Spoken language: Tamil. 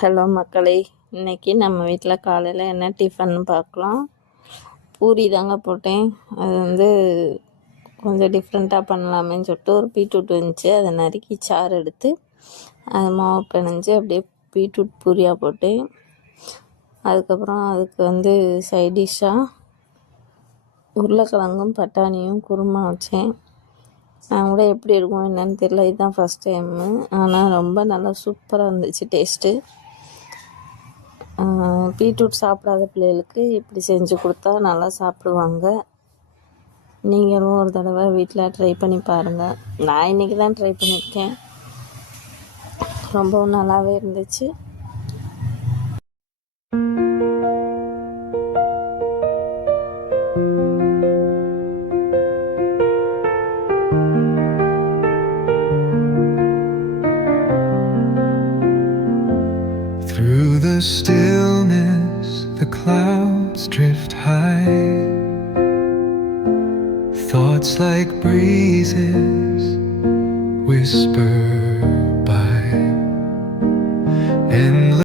ஹலோ மக்களே, இன்றைக்கி நம்ம வீட்டில் காலையில் என்ன டிஃபன் பார்க்கலாம். பூரி தாங்க போட்டேன். அது கொஞ்சம் டிஃப்ரெண்ட்டாக பண்ணலாமேன்னு சொல்லிட்டு ஒரு பீட்ரூட் இருந்துச்சு, அதை நறுக்கி சாறு எடுத்து அது மாவு பிணைஞ்சு அப்படியே பீட்ரூட் பூரியாக போட்டேன். அதுக்கப்புறம் அதுக்கு சைடிஷ்ஷாக உருளைக்கிழங்கும் பட்டாணியும் குருமா வச்சேன். நான் கூட எப்படி இருக்கும் என்னன்னு தெரியல, இதுதான் ஃபஸ்ட் டைமு. ஆனால் ரொம்ப நல்லா சூப்பராக இருந்துச்சு டேஸ்ட்டு. பீட்ரூட் சாப்பிடாத பிள்ளைகளுக்கு இப்படி செஞ்சு கொடுத்தா நல்லா சாப்பிடுவாங்க. நீங்களும் ஒரு தடவை வீட்டில் ட்ரை பண்ணி பாருங்கள். நான் இன்றைக்கி தான் ட்ரை பண்ணியிருக்கேன், ரொம்பவும் நல்லாவே இருந்துச்சு. Through the stillness, the clouds drift high. Thoughts like breezes whisper